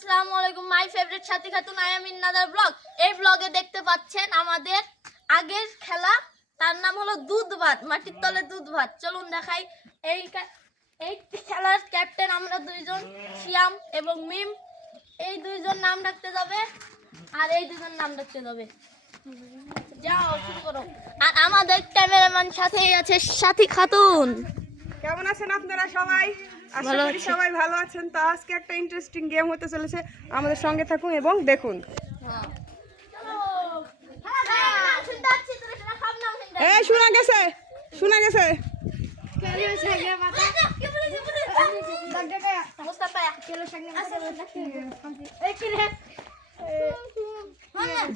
আসসালামু আলাইকুম my favourite Sathi Khatun I am in other blog. এই ব্লগে দেখতে পাচ্ছেন আমাদের আগের খেলা, তার নাম হলো দুধ ভাত, মাটির তলে দুধ ভাত। চলুন দেখাই। এই এই খেলার ক্যাপ্টেন আমরা দুইজন, শিয়াম এবং মিম। এই দুইজন নাম রাখতে যাবে আর এই দুইজন নাম রাখতে যাবে। যাও শুরু করো। আর আমাদের ক্যামেরাম্যান সাথেই আছে সাথী খাতুন। কেমন আছেন আপনারা সবাই? আশা করি সবাই ভালো আছেন। তো আজকে একটা ইন্টারেস্টিং গেম হতে চলেছে, আমাদের সঙ্গে থাকুন এবং দেখুন। এই শোনা গেছে, শোনা গেছে।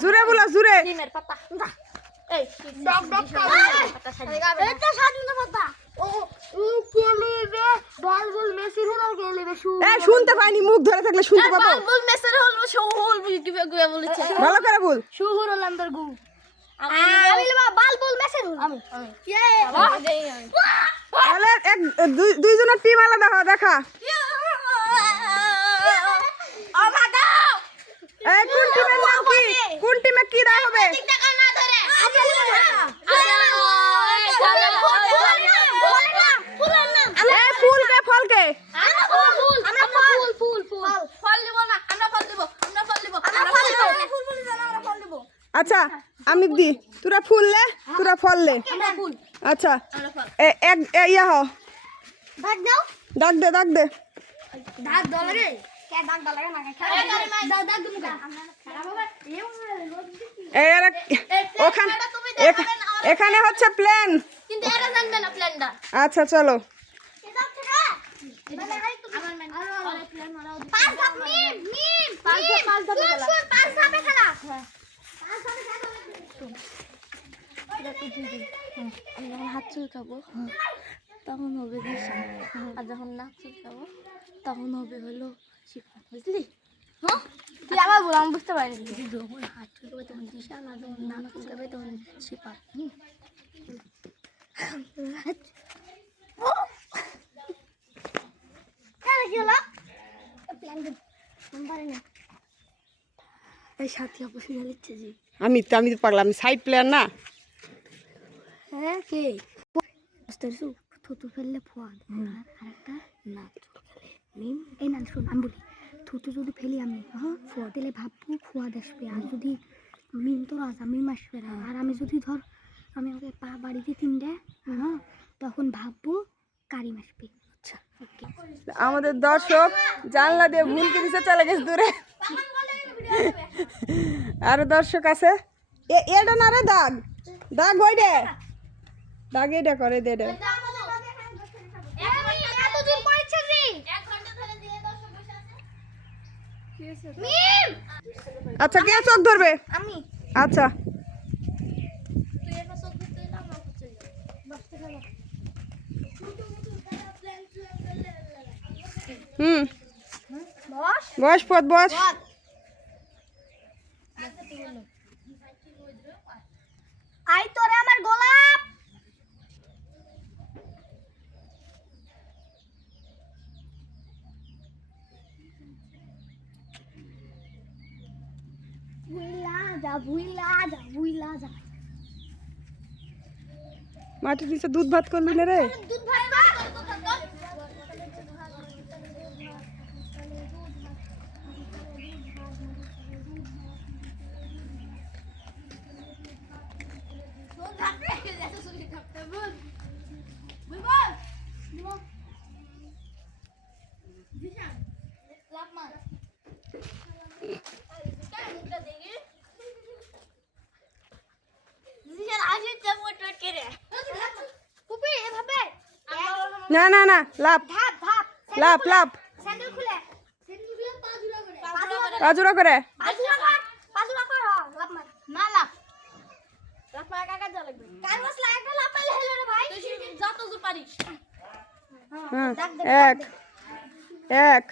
জুড়ে বলো, জুড়ে। শুনতে পাইনি, মুখ ধরে থাকলে শুনতে পাবো। ভালো করে বল। দুইজনের টিম আলাদা হওয়া দেখা। কোন টিমের নাম কি? কোন টিমে কি দেওয়া হবে? ফুলকে ফলকে আচ্ছা আমি দি, তোরা ফুললে তোরা ফললে। আচ্ছা এক ইয়া হ, ডাক দে ডাক দে। এখানে হচ্ছে প্ল্যান। আচ্ছা চলো। হাত চুলকাবো তখন হবে দিশা, আর যখন নাক চুলকাবো তখন হবে হলো শিফা, বুঝলি? হ্যাঁ তুই আবার বল, আমি বুঝতে পারিনি। যখন হাত চুলকাবে তখন দিশা, আর যখন নাক চুলকাবে তখন শিফা। এই সাথী অপশন লিখছে জি। আমি তো পারলাম, আমি সাইড প্লেয়ার না। হ্যাঁ কে বুঝতেছো? থুতু ফেললে ফোয়াদ, আর একটা নাক চুলকালে মিম। এই না শোন, আমি বলি থুতু যদি ফেলি আমি, হ্যাঁ ফোয়াদ দিলে ভাববো ফোয়াদ আসবে, আর যদি মিম তো রাজা মিম আসবে না, আর আমি যদি ধর আমি আমাকে পা বাড়িতে তিনটে, হ্যাঁ তখন ভাববো কারিম আসবে। আচ্ছা ওকে। আমাদের দর্শক জানলা দিয়ে ভুলকে দিতে চলে গেছে দূরে। আরো দর্শক আছে। এটা না রে দাগ, দাগ ওই দে, দাগ এটা করে দে দে। আচ্ছা কে চোখ ধরবে? আমি। আচ্ছা বস পথ বস। আই তোরে আমার গোলাপ। ভুইলা যা মাটির নিচে দুধ ভাত করবি না রে? দুধ ভাত না না না, লাভ লাভ লাভ, পাজুরা করে। এক এক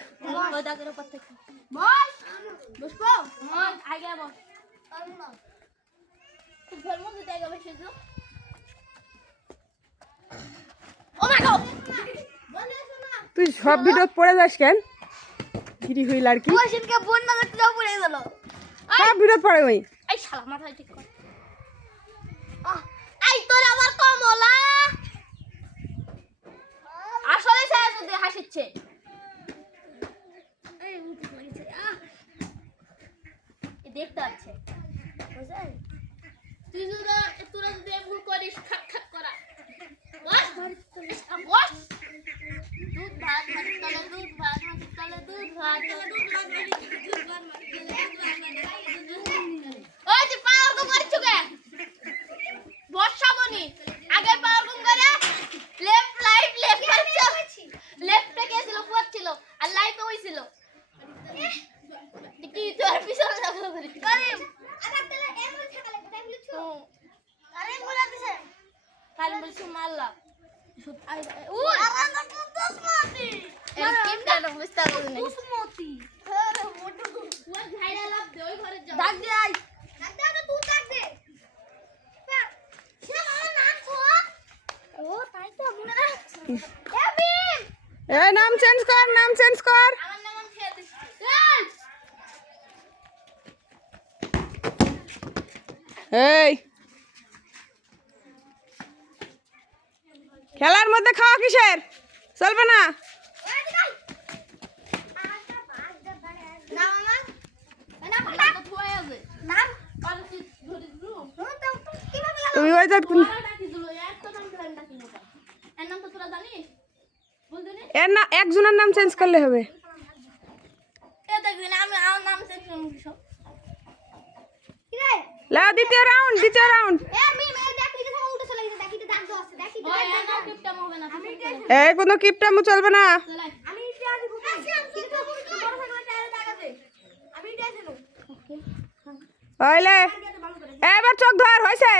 তুই সব ভিডিও পড়ে যাস কেন? ফ্রি হইল আর কি ওইদিনকে বন্যা দেখতে যাও পড়ে গেল সব বিরোধ পড়ে ওই এই শালা মাথায় ঠিক কর এই তোর আবার কমলা আসলে সে শুধু হাসিচ্ছে এই উঠে পড়েছে দেখতে আছে বুঝছেন তোরা যদি ভুল করিস খাক খাক করা বস বস দুধ ভাত মাটির তলে দুধ ভাত মাটির তলে দুধ ভাত ওই যে পাওয়ার কম করছো কে বর্ষা বনি আগে পাওয়ার কম করে লেফট রাইট লেফট করছো লেফট থেকে ছিল ফোর ছিল আর লাইট ওই ছিল কি তোর পিছনে লাগলো করে করিম আবার তেলে এমন থাকা লাগবে তাই বলছো আরে বলা দিছে কাল বলছি মারলা ওই আরে তো দুসমতি এর কিমটা না বুঝতা বলনি দুসমতি আরে মোটু ওই ভাইরা লাভ দে ওই ঘরে যাও ডাক দে আই ডাক দে তুই ডাক দে সে আমার নাম তো ও তাই তো মনে রাখছ এ বিম এই নাম চেঞ্জ কর আমার নাম খেয়ে দিস এই খেলার মধ্যে খাওয়া কিসের চলবে না তুমি ওই যা এর না একজনের নাম চেঞ্জ করলে হবে লা দ্বিতীয় রাউন্ড এই কোনো কিপটামো চলবে না হইলে এবার চোখ ধর হইছে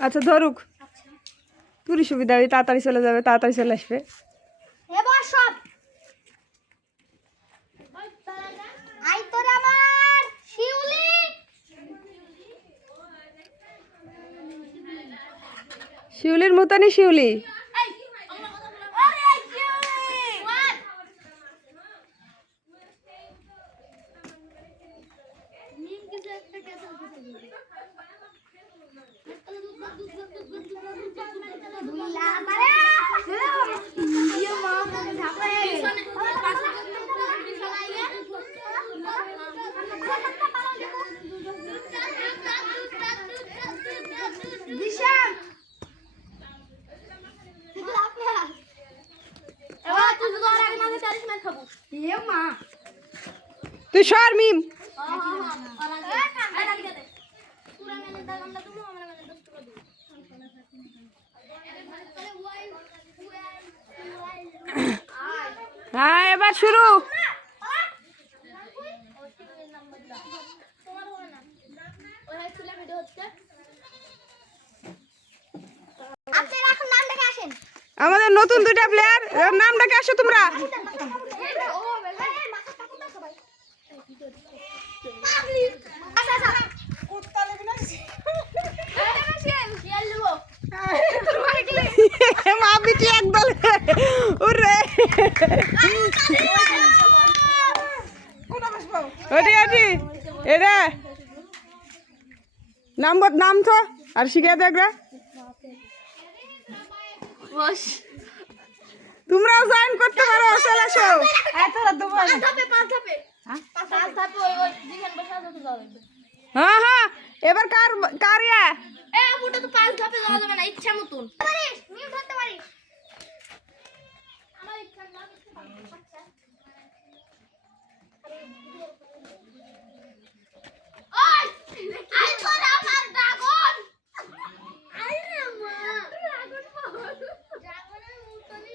আচ্ছা ধরুক তুরি সুবিধা হবে তাড়াতাড়ি চলে যাবে তাড়াতাড়ি চলে আসবে এবার সব আই তোর আমার শিউলি শিউলির মতনই শিউলি তুই সর মিম হ্যাঁ এবার শুরু আমাদের নতুন দুইটা প্লেয়ার নাম ডাকে আসো তোমরা মা বিটি এক দলে উরে ওটি ওটি এরে নাম তো আর শিখে দেখরা তোমরাও জয়েন করতে পারো চলে আসো হ্যাঁ হ্যাঁ এবার কার ইয়া তো 5 ধাপে যাওয়া যাবে না ইচ্ছা মতন ধরতে পারিস আমার ইচ্ছা না ওই আই তোর আমার ড্রাগন আই রে মা ড্রাগন বল ড্রাগনের মতনই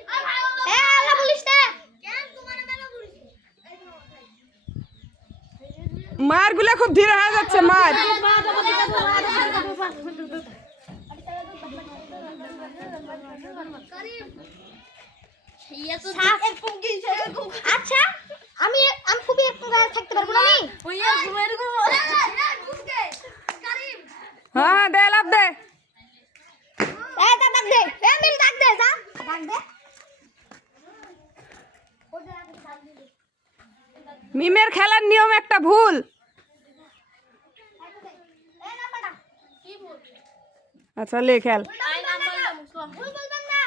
এ আলা বলিস না কেন তোমার মেলা বলিস মারগুলা খুব ধীরে হয়ে যাচ্ছে মার আচ্ছা আমি খুবই থাকতে পারবো না আমি হ্যাঁ দে লাভ দে মিমের খেলার নিয়ম একটা ভুল। কি বল আচ্ছা লে খেল। আই নাম বললাম ভুল বলবেন না,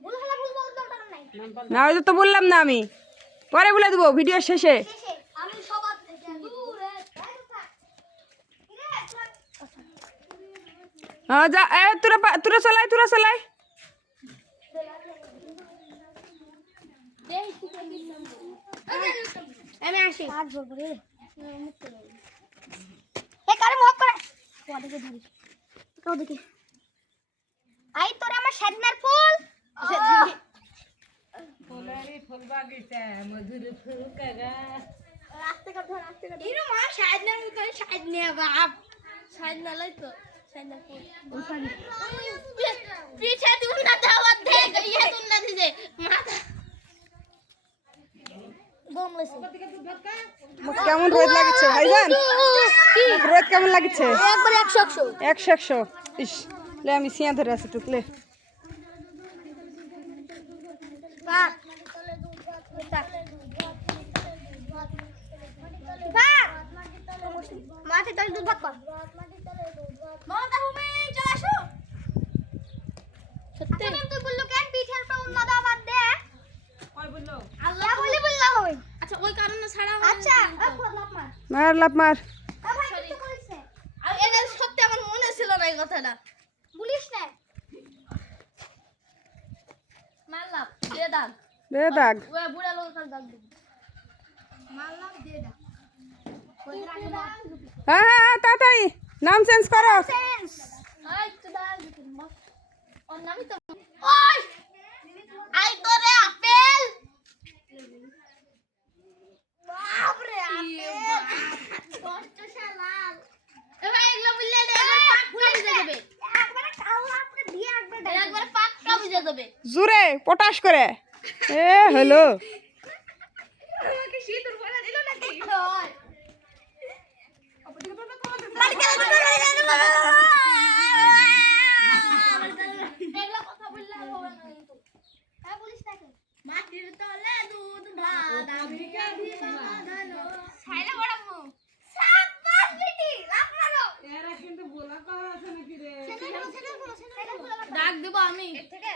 ভুল হলে ভুল বলতে দরকার নাই। না ওই তো বললাম না আমি, পরে বলে দেবো ভিডিও শেষে। আমি সবার থেকে দূরে হ্যাঁ যা, তোরা চালাই। আমি আসি কাজ বলবো রে এ কারে মুখ করে ওদিকে ধরি ওদিকে আই তোরে আমার সাদনার ফুল ফুলেরই ফুল বাগিচা মধুর ফুল কাগা রাস্তা ধর ইরো মা সাদনার মুখে সাদনা বাপ সাদনা লাই তো সাদনা ফুল পিছে তুই না দাওয়াত দে ইয়ে তুই না দিছে মাথা দম লইছে কেমন রোদ লাগছে ভাইজান? রোদ কেমন লাগছে? একবার 100 100 ইস লে আমি সিয়া ধরে আছি টুকলে। পাক মাঠে তলে দুধ ভাত কর মমতা ভূমি চলে আসো সত্যি তুই বললো কেন পিঠের পর অন্য দাবাত দে কই বললো আল্লাহ বলে বললা হই আচ্ছা ওই কারণে ছাড়া আচ্ছা লাভ মার। ভাই কিছু কইছে আর এটা সত্যি আমার মনে ছিল না এই কথাটা বলিস না মারলাম দে দাগ দে দাগ। ওই বুড়া লোক কাল দাগ দিবি মারলাম দে দাগ হ্যাঁ তাড়াতাড়ি নাম চেঞ্জ করো। আই তো দাগ দিবি ওর নামই তো ওই আই তোরে আপেল বাপরে আপেল কষ্ট শালাল এবার এগুলো বুঝলে দে একবার বুঝে দেবে একবার কাউ আপনি দিয়ে একবার পাক্কা বুঝে দেবে জুরে পটাশ করে এ হলো। আমাকে শীতর বলা দিল নাকি মাটির তলে দুধ ভাত আমি কাঁদি বাঁধানো ছাইলা বড়ামু সাবাস বেটি লাভ মারো এরা কিন্তু বলা করা আছে নাকি রে ডাক দেব আমি এর থেকে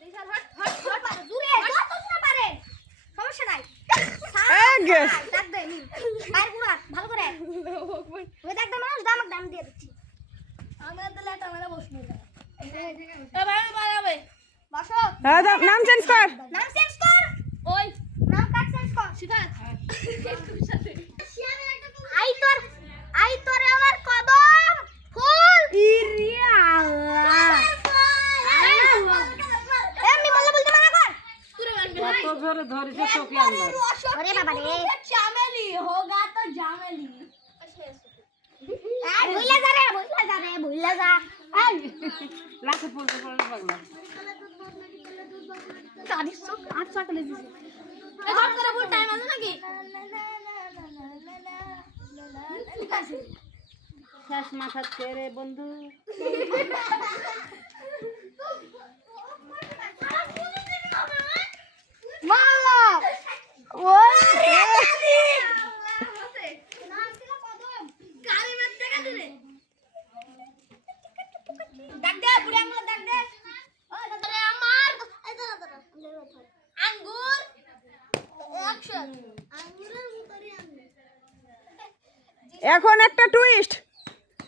বিশাল হট হট হট পারে জুরে যত না পারে সমস্যা নাই গেস ডাক দে নি আর পুরা ভালো করে ওই ডাক দে মানুষ দামক দাম দিয়ে দিচ্ছি আমরা তো লেটা মেরে বসবো এ ভাই বাড়াবে বসো হ্যাঁ নাম চেঞ্জ কর। নাম চেঞ্জ কর ওই নাম কাট চেঞ্জ কর শিখা আই তোর আমার কদম ফুল ইরিয়া আল্লাহ এমনি বললে বলতে মানা কর তুই মারবি ভাই কত জোরে ধরেছে চোখে আনলো ওরে বাবা রে চামেলি হোগা তো জামেলি আর ভুইলা যা এই লাখে পড়তে পড়ে লাগলাম দাদি সব আট সকালে দিছে এ ঘর করে বল টাইম আছে নাকি শেষ মাথা ছেড়ে বন্ধু মালা ওই দাদি নাম ছিল কদম কালি মারতে কাটে ডাক দে বুড়ি আঙ্গুল ডাক দে ওই দাদা আমার এই দাদা আঙ্গুর অ্যাকশন আঙ্গুরের ভিতরে আঙ্গুর এখন একটা টুইস্ট,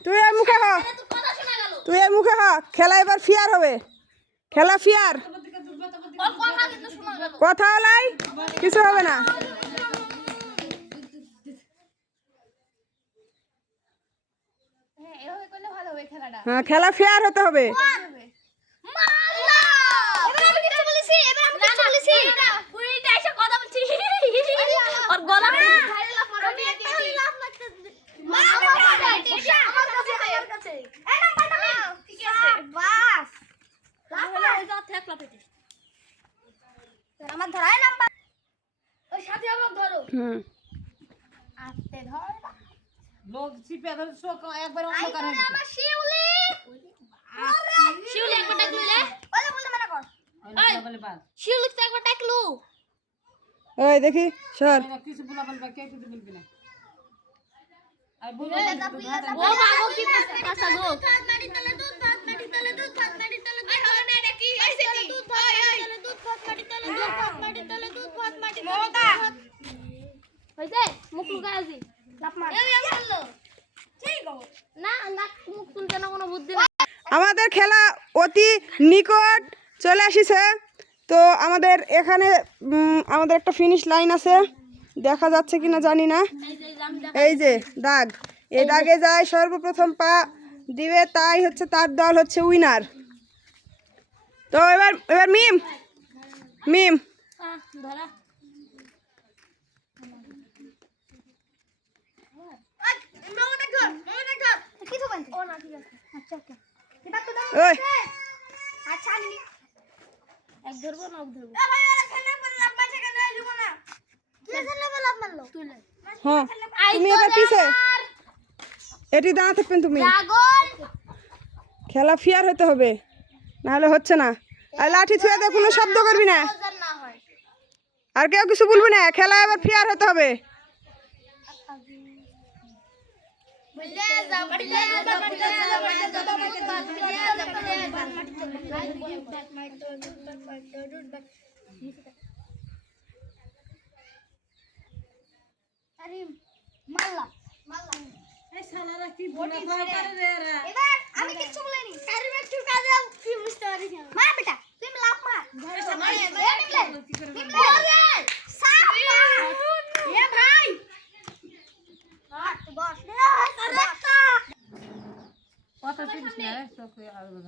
তুই এই মুখে হ, এটা তো কথা শোনা গেল তুই এই মুখে হ। খেলা এবার ফিয়ার হবে, খেলা ফিয়ার। ওর কথা কিন্তু শোনা গেল কথা হলাই কিছু হবে না। হ্যাঁ এভাবে করলে ভালো হবে খেলাটা হ্যাঁ খেলা ফেয়ার হতে হবে। মাল্লা এবার আমি কিছু বলেছি পুরিটা এসে কথা বলছি আর গলা ভাইরাল ফটো নিয়ে দিয়েছি আমার কাছে এই নাম্বারটা নে ঠিক আছে বাস লাফা এটা থেকলা পেটি আমার ধরায় নাম্বার ওই সাথে আমার ধরো আস্তে ধর লোক চিপে ধরে চোখ একবার অন্ধকার হয়ে আমার শিউলি শিউলি একবার ডাক দিলে ওলে বলে বলে বাস শিউলিক তো একবার টাকলু ওই দেখি সর কিছু বলা বলবা কেউ কিছু বলবি না আর ও বাবু কি কাঁচা গো হইছে মুখ লুকাইছি না না মুখ তুলতে না কোনো বুদ্ধি নাই আমাদের খেলা অতি নিকট চলে আসিছে তো আমাদের এখানে আমাদের একটা ফিনিশ লাইন আছে দেখা যাচ্ছে কিনা জানি না এই যে দাগ এই দাগে যায় সর্বপ্রথম পা দিবে তাই হচ্ছে তার দল হচ্ছে উইনার তো এবার এবার মিম মিম ধরা ওই এক ধরবো না এক ধরবো হ্যাঁ তুমি এবার পিছে এটি দাঁড়া থাকবেন তুমি খেলা ফিয়ার হতে হবে নাহলে হচ্ছে না আর লাঠি ছুঁয়ে দিয়ে কোনো শব্দ করবি না আর কেউ কিছু বলবি না খেলা এবার ফিয়ার হতে হবে আমি কিছু বলিনি কারিম একটু কাজে কি বুঝতে পারিস মা বেটা তুমি লাভ মা এ ভাই বস কত তিরিস না চোখে আলো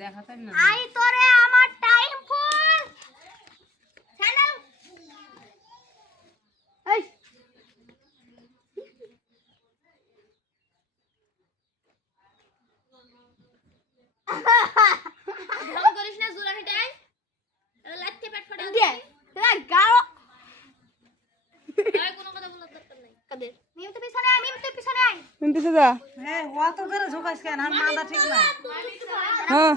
দেখাতে না আই তোরে আমার টাইম ফুল চ্যানেল এই ঢং করিস না জোরা হেটাই লাইতে পেট ফটা দে তোরা গাও আর কোনো কথা বলার দরকার নাই কাদের মিম তো পিছনে আয় মিম তো পিছনে আয় তুমি পিছে যা হ্যাঁ অত করে ঝোকাস কেন আর মাথা ঠিক না হ্যাঁ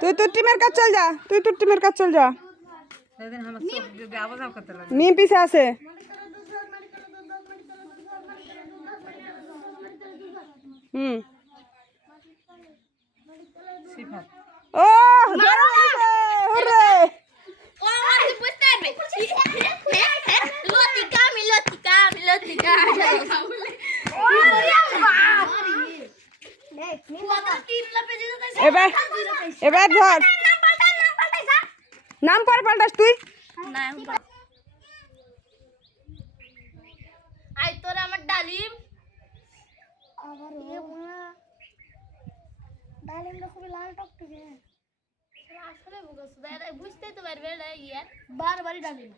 তুই তোর টিমের কাজ চল যা তুই তোর টিমের কাজ চল যা সেদিন আমার চোখ যদি আওয়াজ করতে লাগে মিম পিছে আছে হুম সিফাত ও মারো হুররে ও আমার কি বুঝতে পারবে লতিকা ও বাপ দেখ মিম বাবা তিন লাপে যেতে এবার এবার ধর নাম পরে পাল্টাস তুই না আই তোরে আমার ডালিম আবার এ বলা ডালিমটা খুবই লাল টকটকে আসলে বুঝতেই তো পারবে না ইয়ার বারবারই ডালিম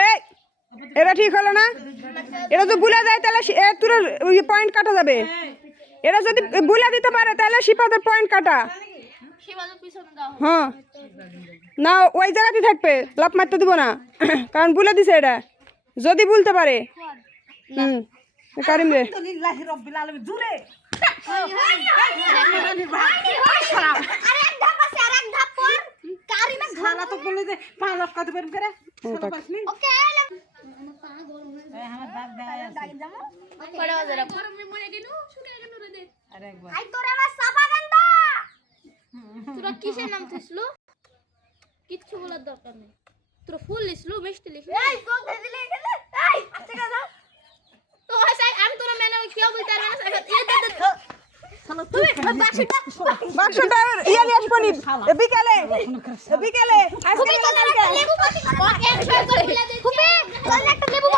এই এটা ঠিক হলো না এটা যদি বুলা যায় তাহলে তোর পয়েন্ট কাটা যাবে এটা যদি বুলা দিতে পারে তাহলে শিপাদের পয়েন্ট কাটা শিবাজু পিছনে দাও হ্যাঁ না ওই জায়গাতে থাকবে লাভ মারতে দিব না কারণ বুলে দিছে এটা যদি বলতে পারে হুম কারিম রে লিল্লাহি রাব্বিল আলামিন দূরে আরে এক ধাপ আছে আর এক ধাপ পর কারিমে খানা তো বলে যে 5 লাখ কত বের করে ওকে এই আমার দাগ দেয় আছে যাবো পড়ে বাজারে গরমে মরে গেল শুকিয়ে গেল রে দে আরে একবার আই তোরে আমার সাবা গান্ডা তোরা কিসের নাম থইছলু কিচ্ছু বলার দরকার নেই তোরা ফুল লিসলু মিষ্টি লিসলু এই কোন দিলে গেলে এই আচ্ছা গাজা তো হাসাই আমি তোরা মেনে কেউ বলতে পারবে না এই বাক্সটা ইয়া নিয়ে আসবো নি বিকালে বিকালে আজকে লেবু পাতি ও 100 করে দিলে খুবই একটা লেবু